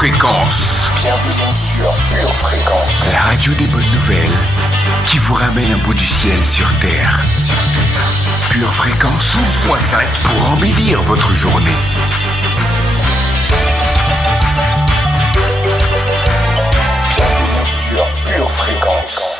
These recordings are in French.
Fréquence. Bienvenue sur Pure Fréquence. La radio des bonnes nouvelles qui vous ramène un bout du ciel sur Terre. Pure Fréquence 12.5 pour embellir votre journée. Bienvenue sur Pure Fréquence.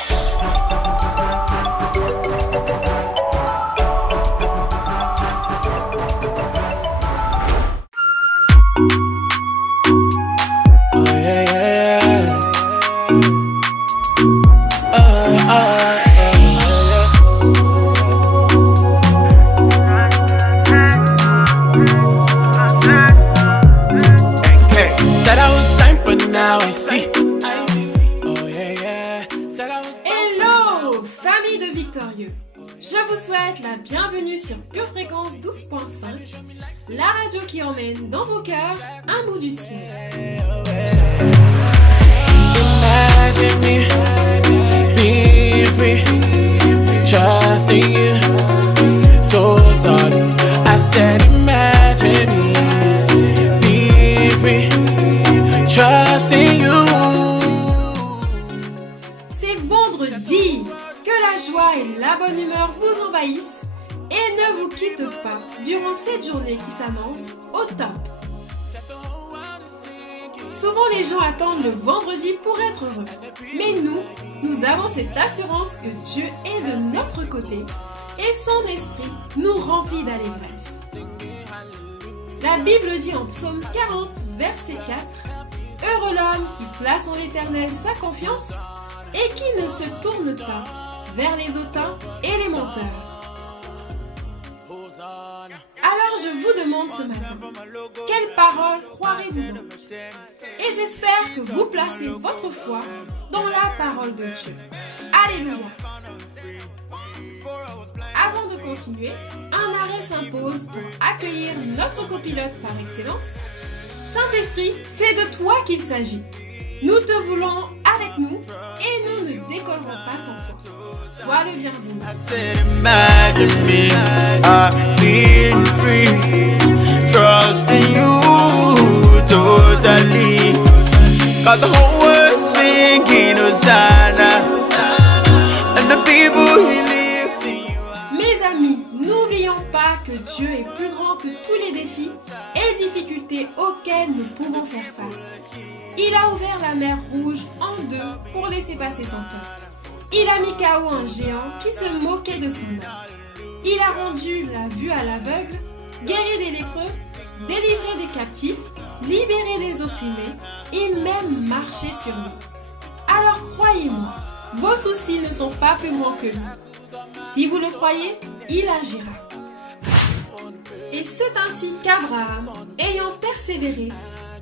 Hello, famille de victorieux. Je vous souhaite la bienvenue sur Pure Fréquence 12.5, la radio qui emmène dans vos cœurs un bout du ciel. Imagine me being free, trusting you totally. I said imagine me being free, trusting you. C'est vendredi, que la joie et la bonne humeur vous envahissent et ne vous quittent pas durant cette journée qui s'annonce au top. Souvent les gens attendent le vendredi pour être heureux. Mais nous avons cette assurance que Dieu est de notre côté et son esprit nous remplit d'allégresse. La Bible dit en Psaume 40, verset 4, « Heureux l'homme qui place en l'Éternel sa confiance et qui ne se tourne pas vers les hautains et les menteurs. » Alors je vous demande ce matin, quelle parole croirez-vous donc? Et j'espère que vous placez votre foi dans la parole de Dieu. Alléluia! Avant de continuer, un arrêt s'impose pour accueillir notre copilote par excellence. Saint-Esprit, c'est de toi qu'il s'agit. Nous te voulons avec nous et nous ne décollerons pas sans toi. Sois le bienvenu. Imagine me being free, trusting you totally. Got the whole world singing Hosanna, and the people he lifting you up. Mes amis, n'oublions pas que Dieu est plus grand que tous les défis et difficultés auxquels nous pouvons faire face. Il a ouvert la mer Rouge en deux pour laisser passer son peuple. Il a mis KO un géant qui se moquait de son œuvre. Il a rendu la vue à l'aveugle, guéri des lépreux, délivré des captifs, libéré des opprimés et même marché sur l'eau. Alors croyez-moi, vos soucis ne sont pas plus grands que lui. Si vous le croyez, il agira. Et c'est ainsi qu'Abraham, ayant persévéré,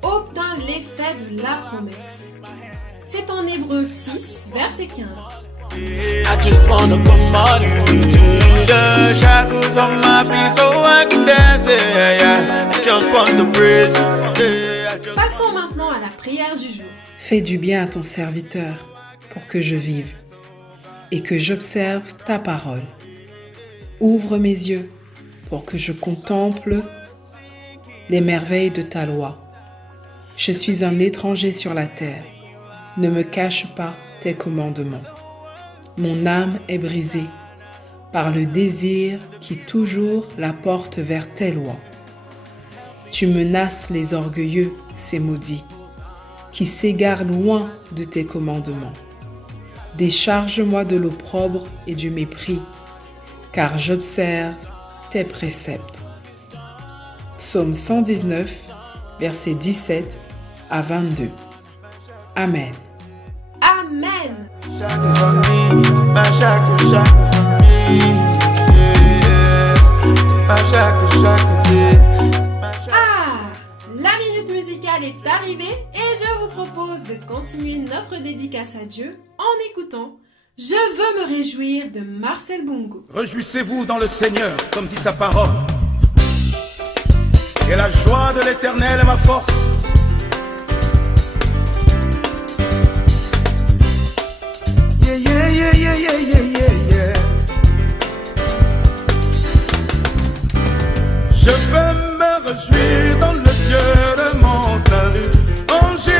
obtint l'effet de la promesse. C'est en Hébreux 6, verset 15. I just wanna put money the shackles on my feet so I can dance, yeah. I just want to praise. Passons maintenant à la prière du jour. Fais du bien à ton serviteur pour que je vive et que j'observe ta parole. Ouvre mes yeux pour que je contemple les merveilles de ta loi. Je suis un étranger sur la terre. Ne me cache pas tes commandements. Mon âme est brisée par le désir qui toujours la porte vers tes lois. Tu menaces les orgueilleux, ces maudits, qui s'égarent loin de tes commandements. Décharge-moi de l'opprobre et du mépris, car j'observe tes préceptes. Psaume 119, versets 17 à 22. Amen. Amen. Ah, la minute musicale est arrivée et je vous propose de continuer notre dédicace à Dieu en écoutant « Je veux me réjouir » de Marcel Bongo. Réjouissez-vous dans le Seigneur, comme dit sa parole. Et la joie de l'Éternel est ma force. Yeah, yeah, yeah, yeah, yeah, yeah, yeah. Je veux me réjouir dans le Dieu de mon salut. En Jésus.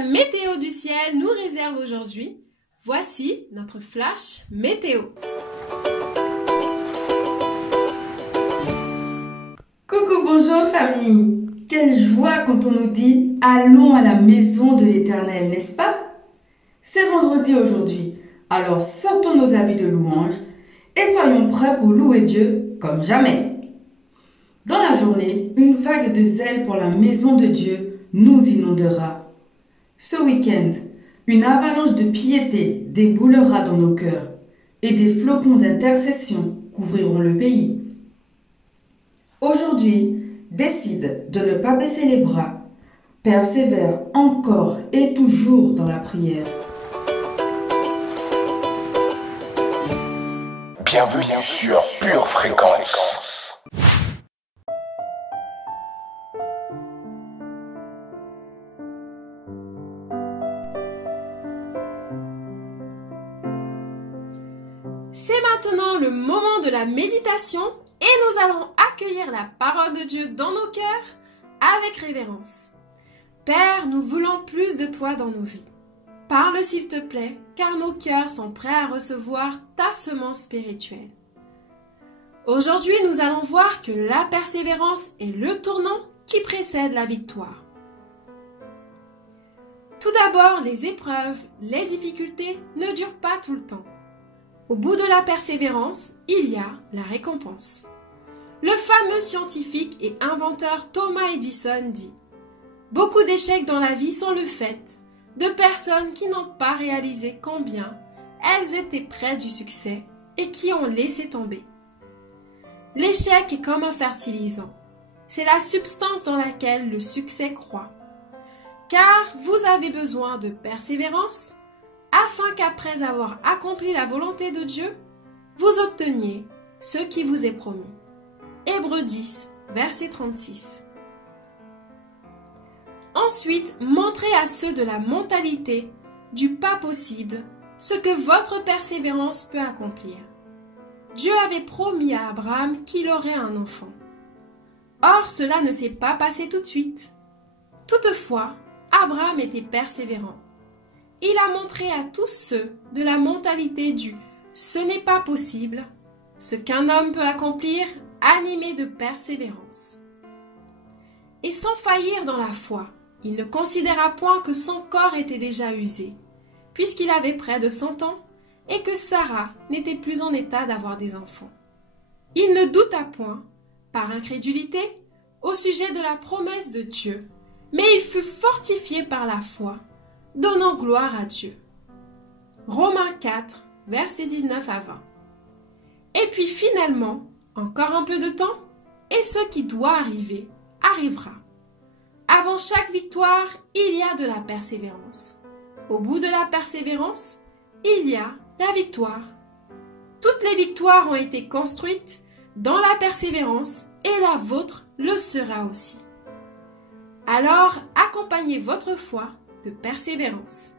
la météo du ciel nous réserve aujourd'hui, voici notre flash météo. Coucou, bonjour famille. Quelle joie quand on nous dit « Allons à la maison de l'Éternel », n'est-ce pas? C'est vendredi aujourd'hui, alors sortons nos habits de louange et soyons prêts pour louer Dieu comme jamais. Dans la journée, une vague de zèle pour la maison de Dieu nous inondera. Ce week-end, une avalanche de piété déboulera dans nos cœurs et des flocons d'intercession couvriront le pays. Aujourd'hui, décide de ne pas baisser les bras. Persévère encore et toujours dans la prière. Bienvenue sur Pure Fréquence. C'est maintenant le moment de la méditation et nous allons accueillir la parole de Dieu dans nos cœurs avec révérence. Père, nous voulons plus de toi dans nos vies. Parle s'il te plaît, car nos cœurs sont prêts à recevoir ta semence spirituelle. Aujourd'hui, nous allons voir que la persévérance est le tournant qui précède la victoire. Tout d'abord, les épreuves, les difficultés ne durent pas tout le temps. Au bout de la persévérance, il y a la récompense. Le fameux scientifique et inventeur Thomas Edison dit « Beaucoup d'échecs dans la vie sont le fait de personnes qui n'ont pas réalisé combien elles étaient près du succès et qui ont laissé tomber. » L'échec est comme un fertilisant. C'est la substance dans laquelle le succès croît. Car vous avez besoin de persévérance afin qu'après avoir accompli la volonté de Dieu, vous obteniez ce qui vous est promis. Hébreux 10, verset 36. Ensuite, montrez à ceux de la mentalité du pas possible ce que votre persévérance peut accomplir. Dieu avait promis à Abraham qu'il aurait un enfant. Or, cela ne s'est pas passé tout de suite. Toutefois, Abraham était persévérant. Il a montré à tous ceux de la mentalité du « ce n'est pas possible » ce qu'un homme peut accomplir animé de persévérance. Et sans faillir dans la foi, il ne considéra point que son corps était déjà usé, puisqu'il avait près de 100 ans et que Sarah n'était plus en état d'avoir des enfants. Il ne douta point, par incrédulité, au sujet de la promesse de Dieu, mais il fut fortifié par la foi, donnant gloire à Dieu. Romains 4, versets 19 à 20. Et puis finalement, encore un peu de temps, et ce qui doit arriver, arrivera. Avant chaque victoire, il y a de la persévérance. Au bout de la persévérance, il y a la victoire. Toutes les victoires ont été construites dans la persévérance et la vôtre le sera aussi. Alors, accompagnez votre foi de persévérance,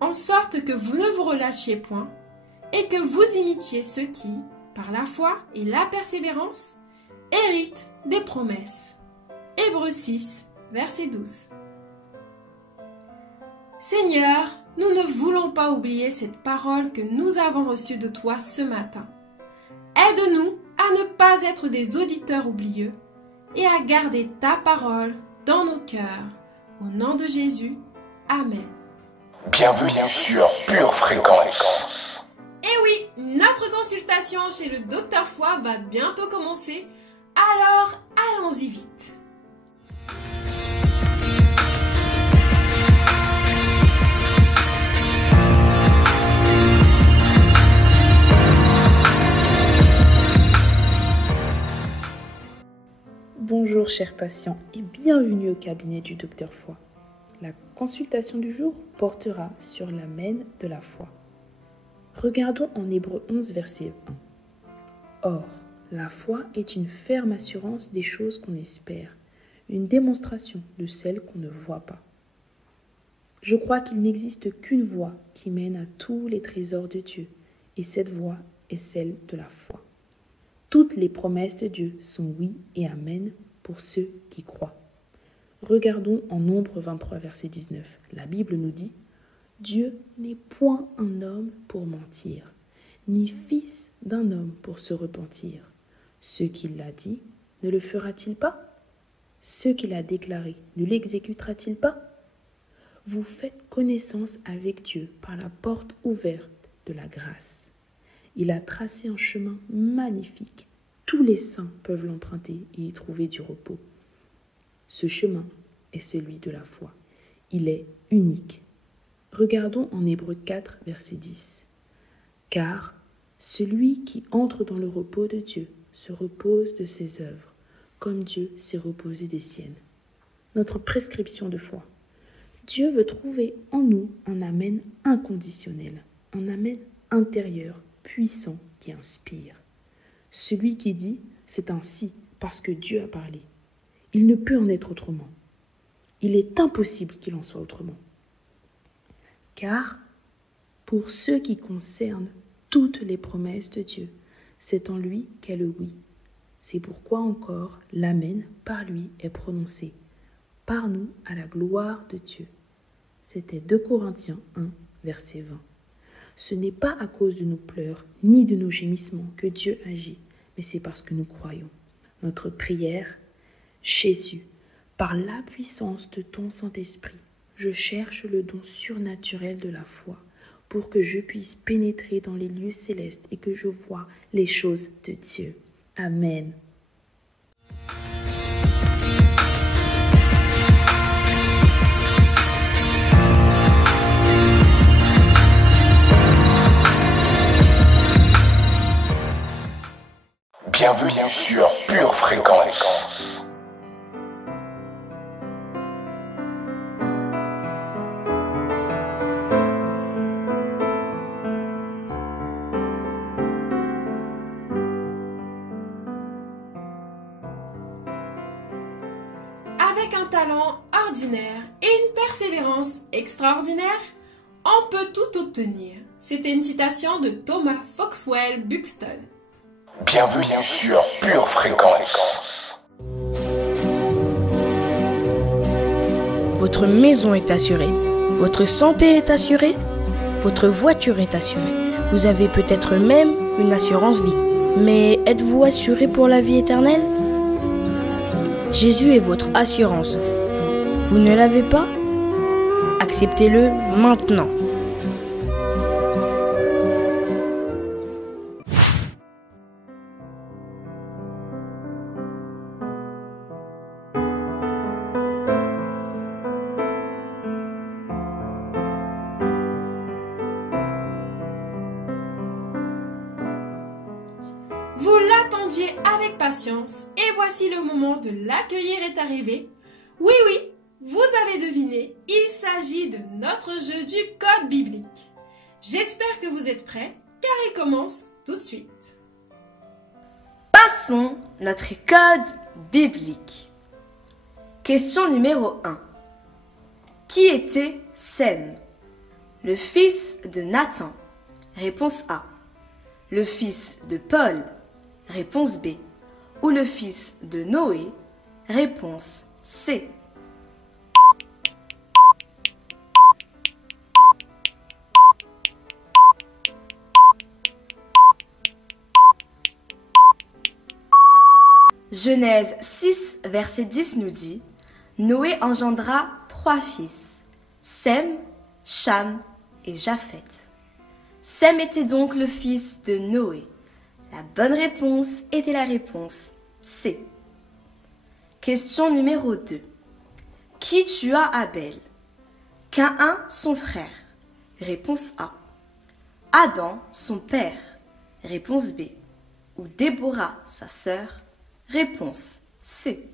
en sorte que vous ne vous relâchiez point et que vous imitiez ceux qui, par la foi et la persévérance, héritent des promesses. Hébreux 6, verset 12. Seigneur, nous ne voulons pas oublier cette parole que nous avons reçue de toi ce matin. Aide-nous à ne pas être des auditeurs oublieux et à garder ta parole dans nos cœurs. Au nom de Jésus, Amen. Bienvenue sur Pure Fréquence. Et oui, notre consultation chez le Docteur Foi va bientôt commencer, alors allons-y vite. Bonjour chers patients et bienvenue au cabinet du Docteur Foi. La consultation du jour portera sur l'amen de la foi. Regardons en Hébreux 11 verset 1. Or, la foi est une ferme assurance des choses qu'on espère, une démonstration de celles qu'on ne voit pas. Je crois qu'il n'existe qu'une voie qui mène à tous les trésors de Dieu, et cette voie est celle de la foi. Toutes les promesses de Dieu sont oui et amen pour ceux qui croient. Regardons en Nombre 23, verset 19. La Bible nous dit « Dieu n'est point un homme pour mentir, ni fils d'un homme pour se repentir. Ce qu'il a dit, ne le fera-t-il pas? Ce qu'il a déclaré, ne l'exécutera-t-il pas? Vous faites connaissance avec Dieu par la porte ouverte de la grâce. Il a tracé un chemin magnifique. Tous les saints peuvent l'emprunter et y trouver du repos. Ce chemin est celui de la foi. Il est unique. Regardons en Hébreux 4, verset 10. Car celui qui entre dans le repos de Dieu se repose de ses œuvres, comme Dieu s'est reposé des siennes. Notre prescription de foi. Dieu veut trouver en nous un amen inconditionnel, un amen intérieur, puissant, qui inspire. Celui qui dit « c'est ainsi parce que Dieu a parlé ». Il ne peut en être autrement. Il est impossible qu'il en soit autrement. Car, pour ce qui concerne toutes les promesses de Dieu, c'est en lui qu'est le oui. C'est pourquoi encore l'amen par lui est prononcé, par nous à la gloire de Dieu. C'était 2 Corinthiens 1, verset 20. Ce n'est pas à cause de nos pleurs ni de nos gémissements que Dieu agit, mais c'est parce que nous croyons. Notre prière, Jésus, par la puissance de ton Saint-Esprit, je cherche le don surnaturel de la foi pour que je puisse pénétrer dans les lieux célestes et que je voie les choses de Dieu. Amen. Bienvenue sur Pure Fréquence. Avec un talent ordinaire et une persévérance extraordinaire, on peut tout obtenir. C'était une citation de Thomas Foxwell Buxton. Bienvenue sur Pure Fréquence. Votre maison est assurée, votre santé est assurée, votre voiture est assurée. Vous avez peut-être même une assurance vie. Mais êtes-vous assuré pour la vie éternelle? Jésus est votre assurance. Vous ne l'avez pas? Acceptez-le maintenant. Vous l'attendiez avec patience et voici le moment de l'accueillir est arrivé. Oui, vous avez deviné, il s'agit de notre jeu du code biblique. J'espère que vous êtes prêts car il commence tout de suite. Passons notre code biblique. Question numéro 1. Qui était Sem? Le fils de Nathan. Réponse A. Le fils de Paul. Réponse B. Ou le fils de Noé. Réponse C. Genèse 6, verset 10 nous dit « Noé engendra 3 fils, Sem, Cham et Japheth. Sem était donc le fils de Noé. La bonne réponse était la réponse C. Question numéro 2. Qui tua Abel? Caïn, son frère. Réponse A. Adam, son père. Réponse B. Ou Déborah, sa sœur. Réponse C.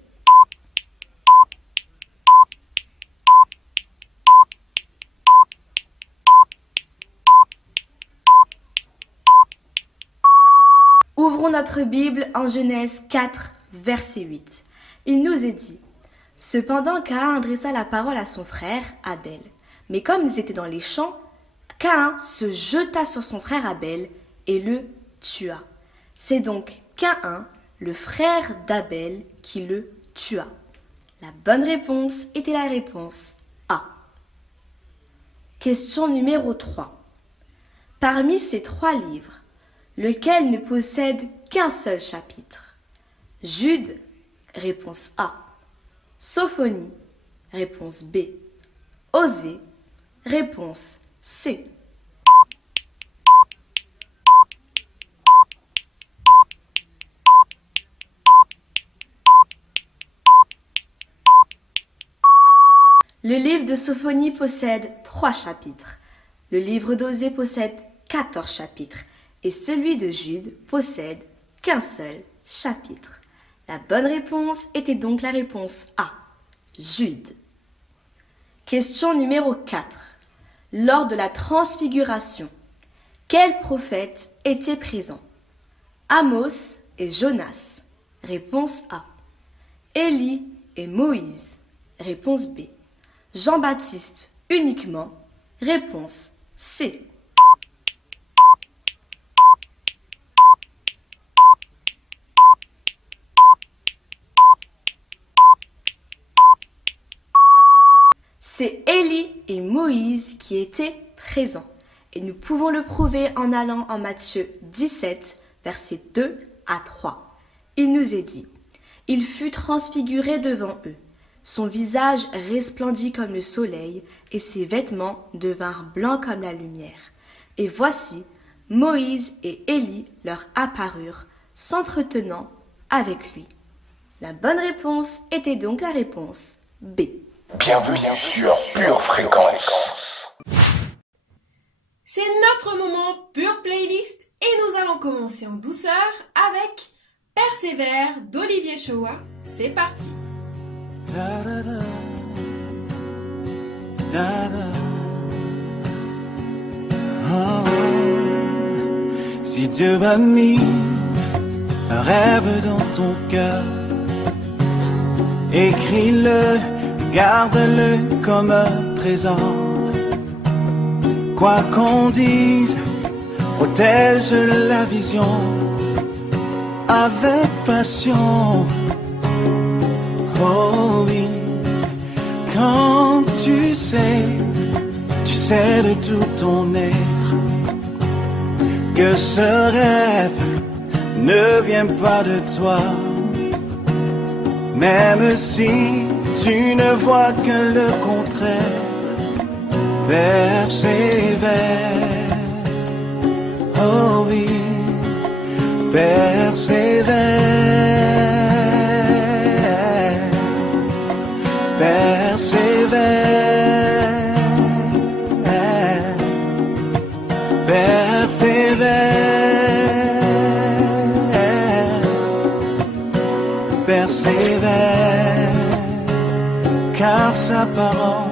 Ouvrons notre Bible en Genèse 4, verset 8. Il nous est dit « Cependant Caïn adressa la parole à son frère Abel. Mais comme ils étaient dans les champs, Caïn se jeta sur son frère Abel et le tua. C'est donc Caïn, le frère d'Abel, qui le tua. » La bonne réponse était la réponse A. Question numéro 3. Parmi ces 3 livres, lequel ne possède qu'un seul chapitre? Jude, réponse A. Sophonie, réponse B. Osée, réponse C. Le livre de Sophonie possède 3 chapitres. Le livre d'Osée possède 14 chapitres. Et celui de Jude possède qu'un seul chapitre. La bonne réponse était donc la réponse A. Jude. Question numéro 4. Lors de la transfiguration, quels prophètes étaient présents? Amos et Jonas. Réponse A. Élie et Moïse. Réponse B. Jean-Baptiste uniquement. Réponse C. C'est Élie et Moïse qui étaient présents. Et nous pouvons le prouver en allant en Matthieu 17, versets 2 à 3. Il nous est dit: il fut transfiguré devant eux. Son visage resplendit comme le soleil, et ses vêtements devinrent blancs comme la lumière. Et voici, Moïse et Élie leur apparurent, s'entretenant avec lui. La bonne réponse était donc la réponse B. Bienvenue sur Pure Fréquence. C'est notre moment Pure Playlist et nous allons commencer en douceur avec Persévère d'Olivier Choa. C'est parti. Da, da, da. Da, da. Oh. Si Dieu a mis un rêve dans ton cœur, écris-le, garde-le comme un trésor. Quoi qu'on dise, protège la vision avec passion. Oh oui, quand tu sais de tout ton être que ce rêve ne vient pas de toi, même si tu ne vois que le contraire. Persévère, oh oui, persévère, persévère, persévère, persévère, car sa parole,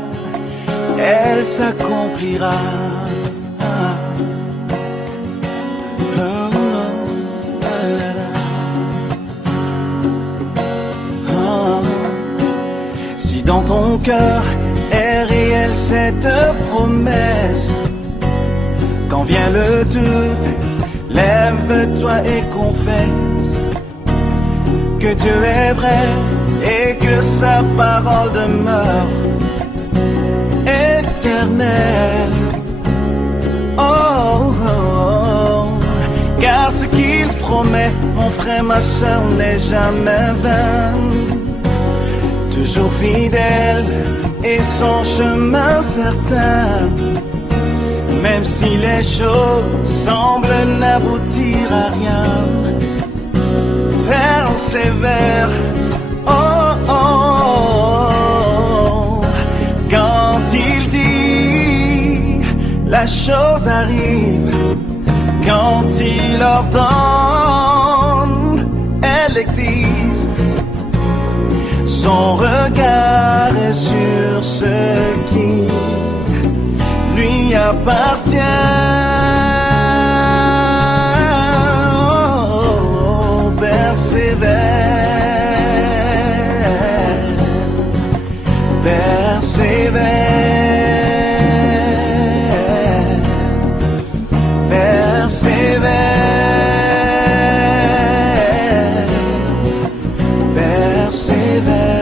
elle s'accomplira. Si dans ton cœur est réelle cette promesse, quand vient le doute, lève-toi et confesse que Dieu est vrai et que sa parole demeure éternel. Oh, oh, oh, car ce qu'il promet, mon frère, ma soeur, n'est jamais vain. Toujours fidèle et son chemin certain, même si les choses semblent n'aboutir à rien. Persévère, oh, oh, oh, quand il dit, la chose arrive. Quand il ordonne, elle existe. Son regard est sur ce qui lui appartient. Oh, persévère, persévère, persévère, persévère.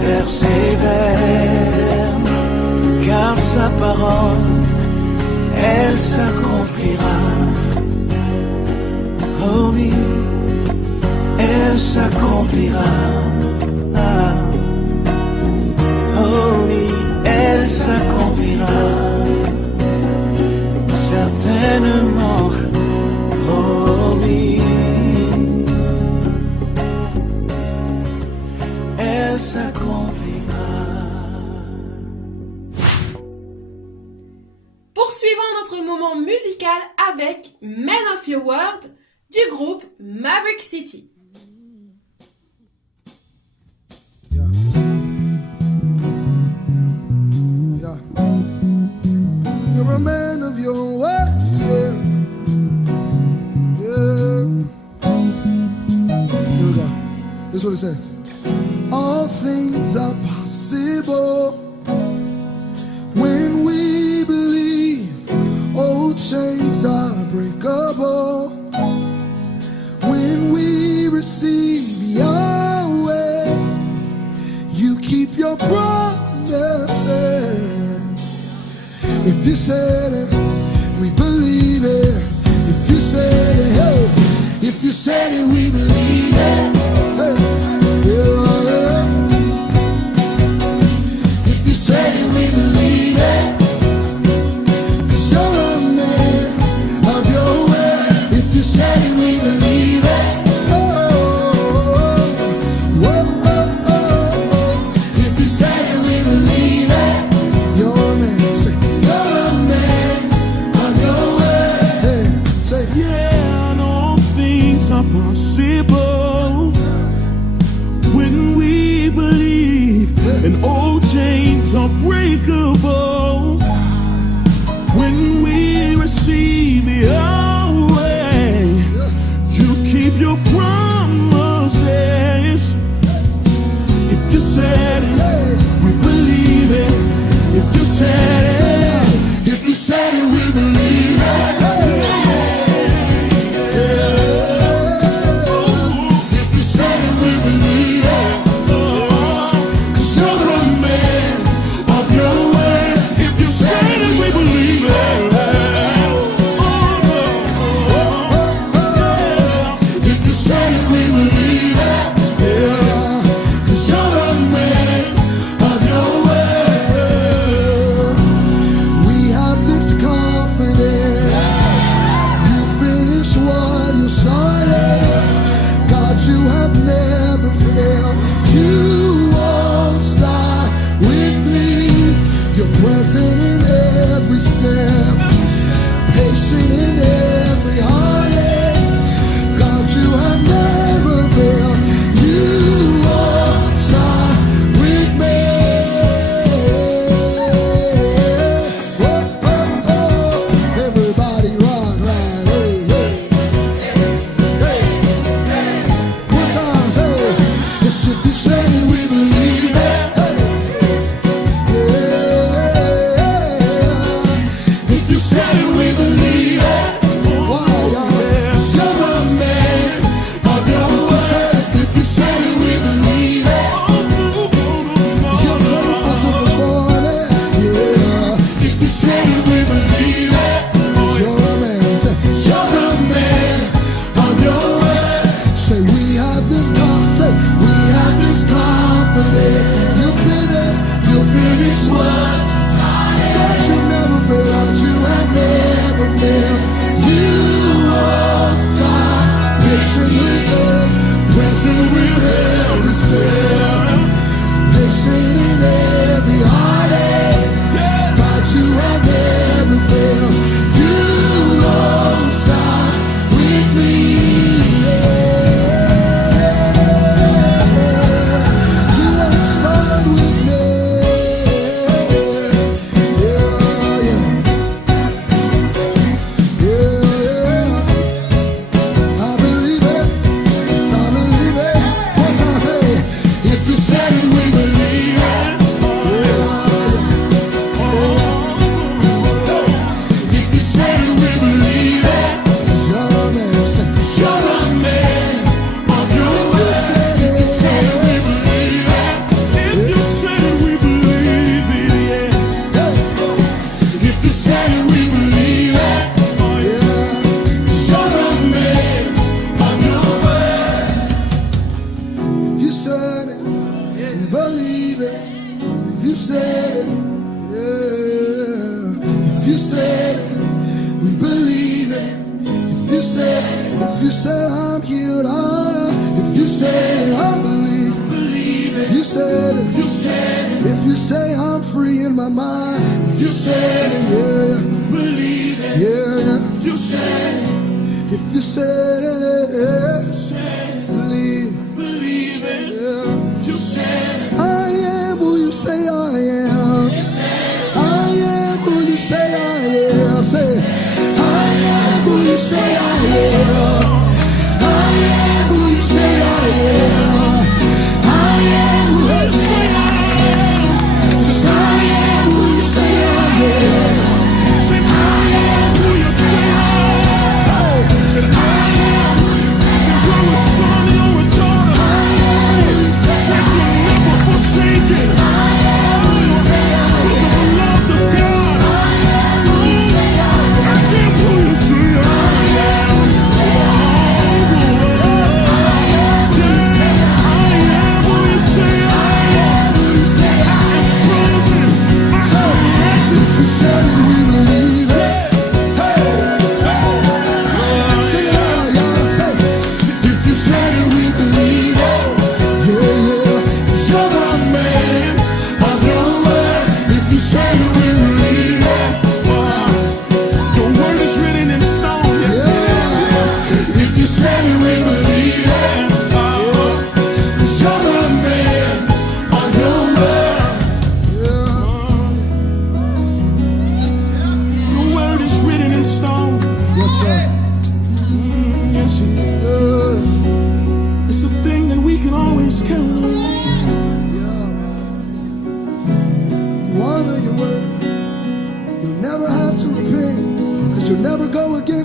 Persévère, car sa parole, elle s'accomplira. Oh oui, elle s'accomplira. Oh oui, elle s'accomplira. Certainement, oh oui, elle s'accomplira. Poursuivons notre moment musical avec Men of Your World du groupe Maverick City. You're a man of your word, yeah, yeah. Here we go. This is what it says. All things are possible when we believe. Old chains are breakable when we receive your way. You keep your promises. If you said it, we believe it. If you said it, hey. If you said it, we believe it. Hey. Yeah. If you said it, we believe it. 'Cause you're a man of your word. If you said it, we believe it. Oh, oh, oh, oh, oh. If you said it, we believe it. You're a man. Say, you're a man of your word. Hey, say, yeah, all things are possible you said it, yeah. If you said it, we believe it. If you said I'm healed, if you said it, I believe it. If you said it, if you say I'm free in my mind, if you said it, yeah, believe it. Yeah, if you said it, if you said it, yeah, believe it. Yeah, if you said I am who you say I am. I am who you say I am. Say I am who you say I am. I am who you say I am. I am who you say I am. Just I am who you say I am. Say I am who you say I am. Say I am who you say I am. Say you're a son, you're a daughter. I am who you say I am. Say you'll never forsake it. I am who you say I am. You're the beloved of God. I am who you say I am. I am who you say I am.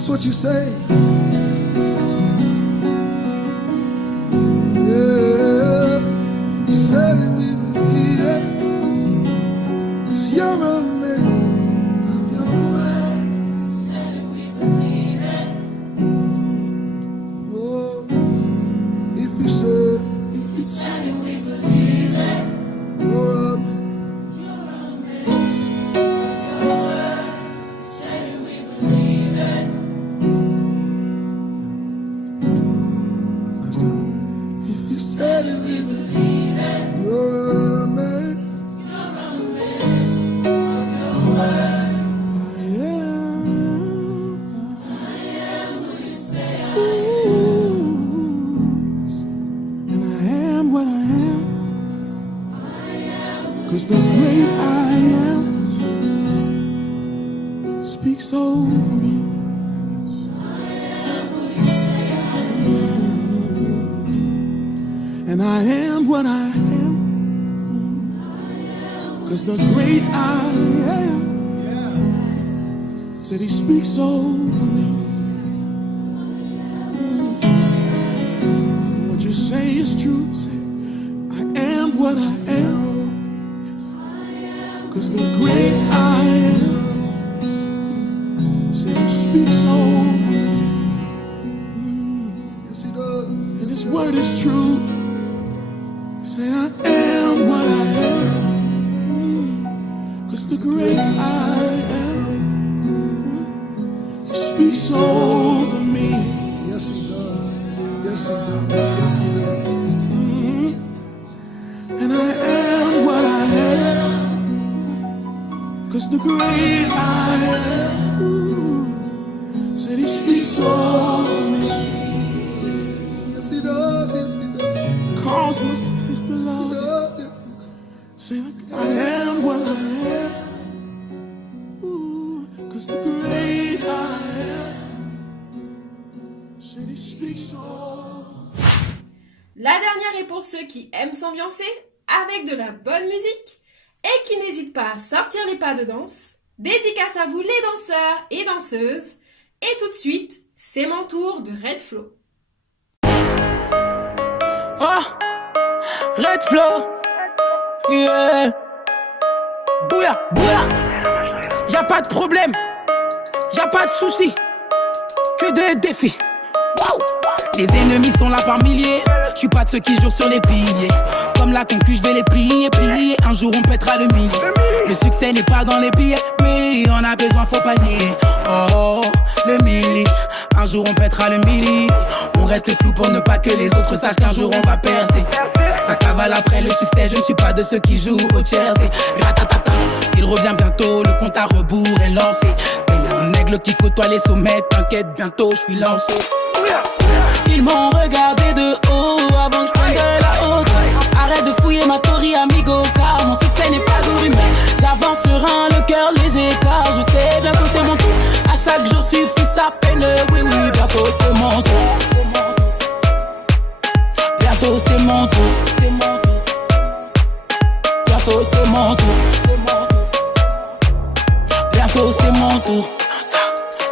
What you say, yeah. You said it, we believe it. 'Cause you're a man of your word. Said it, we believe it. Oh, if you said it, we believe it. You're a man. Cause the great I am speaks over me. And I am what I am. Cause the great I am said he speaks over me. And what you say is true. Say, I am what I am. Cause the great I am said he speaks over me. Yes, he does. And his word is true. Say I am what I am. Cause the great I am speaks over me. Yes, he does. Yes, he does. Yes, he does. And I am what I am. Cause the great I am said he speaks over me. Yes, he does. Yes, he does. Calls us his beloved. Say like I am what I am. Cause the great I am said he speaks over me. La dernière est pour ceux qui aiment s'ambiancer avec de la bonne musique et qui n'hésitent pas à sortir les pas de danse. Dédicace à vous les danseurs et danseuses. Et tout de suite, c'est mon tour de Red Flow. Oh, Red Flow, yeah. Bouya, bouya. Y'a pas de problème, y'a pas de soucis, que des défis. Wow. Les ennemis sont là par milliers. Je suis pas de ceux qui jouent sur les piliers. Comme la concu, je vais les plier. Un jour on pètera le millier. Le succès n'est pas dans les billets, mais on a besoin, faut pas nier. Oh, le milli. Un jour on pètera le milli. On reste flou pour ne pas que les autres sachent qu'un jour on va percer. Ça cavale après le succès, je ne suis pas de ceux qui jouent au Chelsea. Ratatata, il revient bientôt, le compte à rebours est lancé. Tel un aigle qui côtoie les sommets, t'inquiète, bientôt je suis lancé. Ils m'ont regardé de haut avant que je prenne de la hauteur. Arrête de fouiller ma story amigo, car mon succès n'est pas une rumeur. J'avance serein, le cœur léger, car je sais bientôt c'est mon tour. À chaque jour suffit sa peine, oui oui, bientôt c'est mon tour. Bientôt c'est mon tour. Bientôt c'est mon tour. Bientôt c'est mon tour. Insta,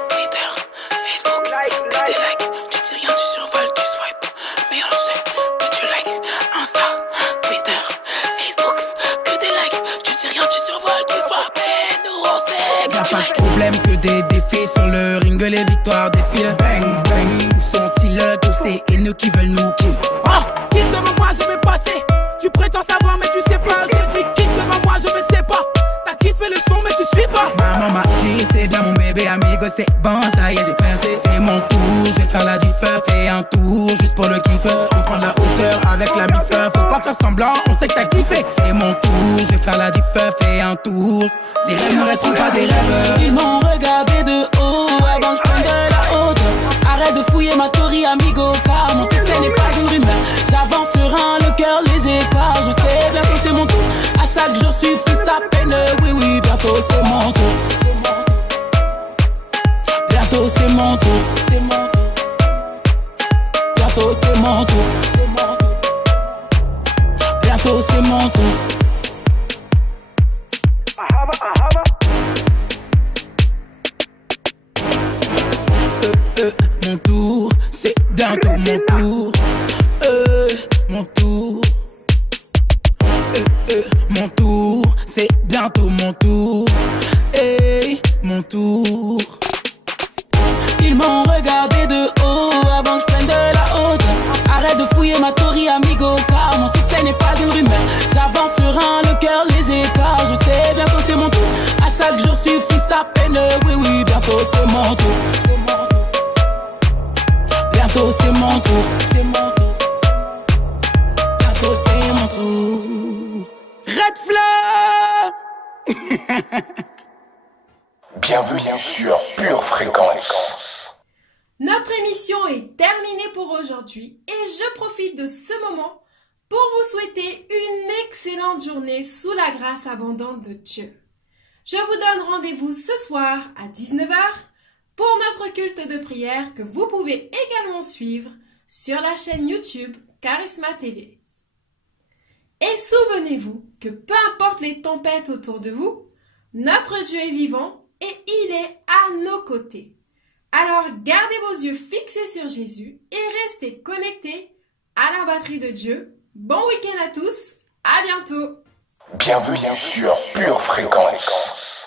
Twitter, Facebook, que des likes. Tu dis rien, tu survoles, tu swipes. Mais on sait que tu likes. Insta, Twitter, Facebook, que des likes. Tu dis rien, tu survoles, tu swipes. Et nous on sait que tu likes. Y'a pas de problème que des défis sur le ring, les victoires défilent. Bang bang, où sont-ils tous ces haineux qui veulent nous kill? Oh, quitte devant moi, je vais passer. Tu prétends savoir, mais tu sais pas. J'ai dit quitte devant moi, je ne sais pas. T'as kiffé le son, mais tu suis pas. Maman m'a dit, c'est bien mon bébé, amigo, c'est bon, ça y est, j'ai percé. C'est mon tour, je vais faire la diffeur. Fais un tour, juste pour le kiffeur. On prend de la hauteur avec la mi-feur. Faut pas faire semblant, on sait que t'as kiffé. C'est mon tour, je vais faire la diffeur. Fais un tour, les rêves ne resteront pas des rêves. Ils m'ont regardé de haut avant que je prenne de la hauteur. Arrête de fouiller ma story, amigo, car mon succès n'est pas une rumeur. J'avance serein, le cœur léger, car je sais bientôt c'est mon tour. À chaque jour suffit sa peine, oui oui, bientôt c'est mon tour. Bientôt c'est mon tour. Bientôt c'est mon tour. Bientôt c'est mon tour. Mon tour, c'est bientôt mon tour. Mon tour. Mon tour, c'est bientôt mon tour. Mon tour. Ils m'ont regardé de haut avant que je prenne de la hauteur. Arrête de fouiller ma story, amigo, car mon succès n'est pas une rumeur. J'avance serein, le cœur léger, car je sais bientôt c'est mon tour. À chaque jour suffit sa peine, oui oui, bientôt c'est mon tour. Bientôt c'est mon tour. Bientôt c'est mon tour. Red Flag. Bienvenue sur Pure Fréquence. Notre émission est terminée pour aujourd'hui et je profite de ce moment pour vous souhaiter une excellente journée sous la grâce abondante de Dieu. Je vous donne rendez-vous ce soir à 19 h pour notre culte de prière que vous pouvez également suivre sur la chaîne YouTube Charisma TV. Et souvenez-vous que peu importe les tempêtes autour de vous, notre Dieu est vivant et il est à nos côtés. Alors gardez vos yeux fixés sur Jésus et restez connectés à la batterie de Dieu. Bon week-end à tous, à bientôt. Bienvenue sur Pure Fréquence.